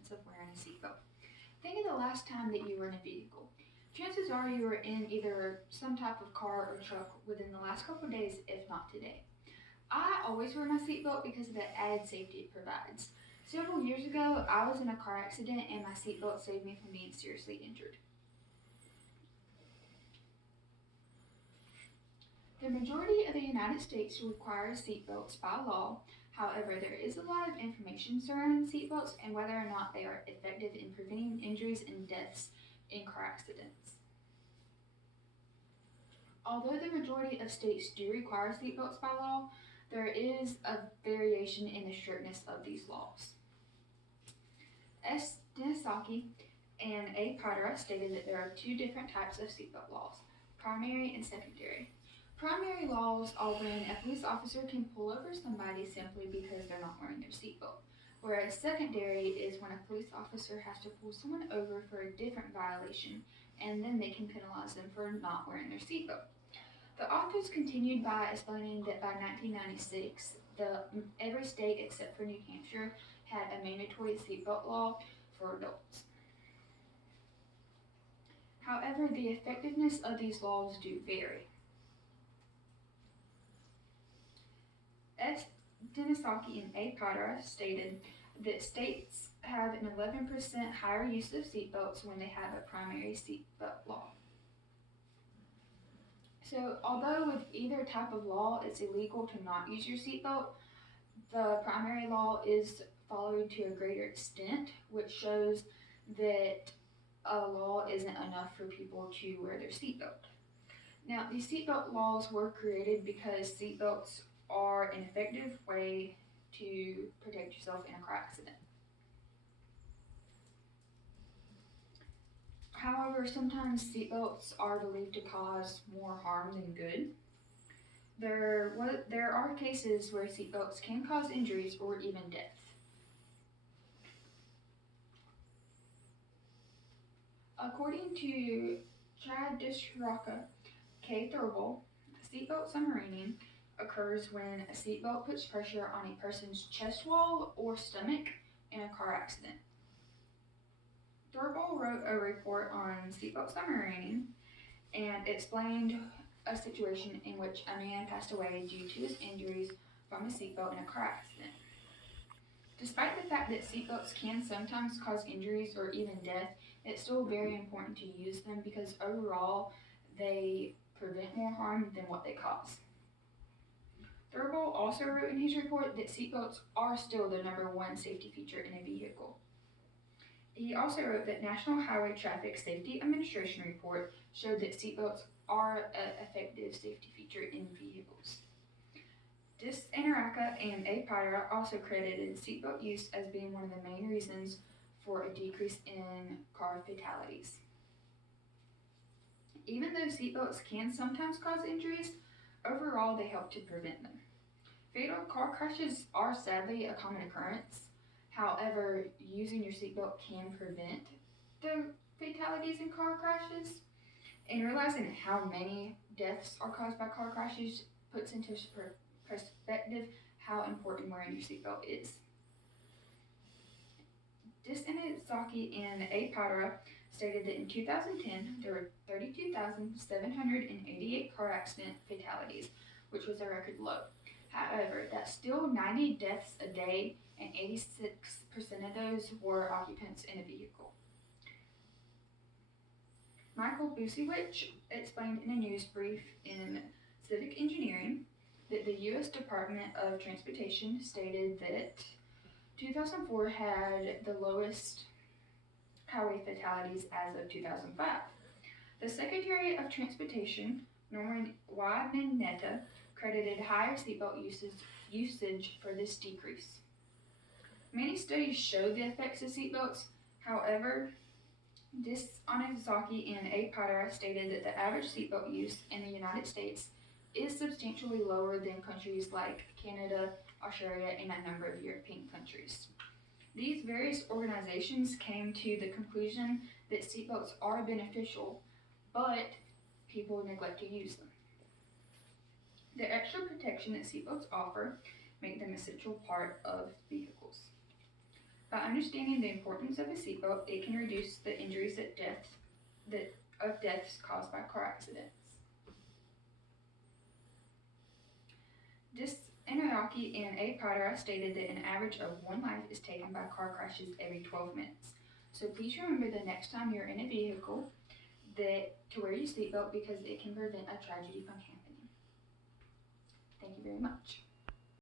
importance of wearing a seatbelt. Think of the last time that you were in a vehicle. Chances are you were in either some type of car or truck within the last couple of days, if not today. I always wear my seatbelt because of the added safety it provides. Several years ago, I was in a car accident and my seatbelt saved me from being seriously injured. The majority of the United States requires seatbelts by law. However, there is a lot of information surrounding seatbelts and whether or not they are effective in preventing injuries and deaths in car accidents. Although the majority of states do require seatbelts by law, there is a variation in the strictness of these laws. S. Denisaki and A. Pottera stated that there are two different types of seatbelt laws, primary and secondary. Primary laws are when a police officer can pull over somebody simply because they're not wearing their seatbelt, whereas secondary is when a police officer has to pull someone over for a different violation, and then they can penalize them for not wearing their seatbelt. The authors continued by explaining that by 1996, every state except for New Hampshire had a mandatory seatbelt law for adults. However, the effectiveness of these laws do vary. S. Denisaki and A. Pottera stated that states have an 11% higher use of seatbelts when they have a primary seatbelt law. So, although with either type of law it's illegal to not use your seatbelt, the primary law is followed to a greater extent, which shows that a law isn't enough for people to wear their seatbelt. Now, these seatbelt laws were created because seatbelts are an effective way to protect yourself in a car accident. However, sometimes seatbelts are believed to cause more harm than good. There are cases where seatbelts can cause injuries or even death. According to Chad Dishraka K. Thurble, seatbelt submarining occurs when a seatbelt puts pressure on a person's chest wall or stomach in a car accident. Thurble wrote a report on seatbelt submarining and explained a situation in which a man passed away due to his injuries from a seatbelt in a car accident. Despite the fact that seatbelts can sometimes cause injuries or even death, it's still very important to use them because overall they prevent more harm than what they cause. Thurble also wrote in his report that seatbelts are still the #1 safety feature in a vehicle. He also wrote that National Highway Traffic Safety Administration report showed that seatbelts are an effective safety feature in vehicles. Disaraka and A. Pottera also credited seatbelt use as being one of the main reasons for a decrease in car fatalities. Even though seatbelts can sometimes cause injuries, overall they help to prevent them. Fatal car crashes are sadly a common occurrence. However, using your seatbelt can prevent the fatalities in car crashes. And realizing how many deaths are caused by car crashes puts into perspective how important wearing your seatbelt is. Disaraka and A. Pottera stated that in 2010 there were 32,788 car accident fatalities, which was a record low. However, that's still 90 deaths a day, and 86% of those were occupants in a vehicle. Michael Busiewicz explained in a news brief in Civic Engineering that the U.S. Department of Transportation stated that 2004 had the lowest highway fatalities as of 2005. The Secretary of Transportation, Norman Mineta, credited higher seatbelt usage for this decrease. Many studies show the effects of seatbelts. However, Disaraka and A. Pottera stated that the average seatbelt use in the United States is substantially lower than countries like Canada, Australia, and a number of European countries. These various organizations came to the conclusion that seatbelts are beneficial, but people neglect to use them. The extra protection that seatbelts offer make them an essential part of vehicles. By understanding the importance of a seatbelt, it can reduce the injuries of deaths caused by car accidents. Anunnaki and A. Potter stated that an average of 1 life is taken by car crashes every 12 minutes. So please remember the next time you're in a vehicle to wear your seatbelt, because it can prevent a tragedy from happening. Thank you very much.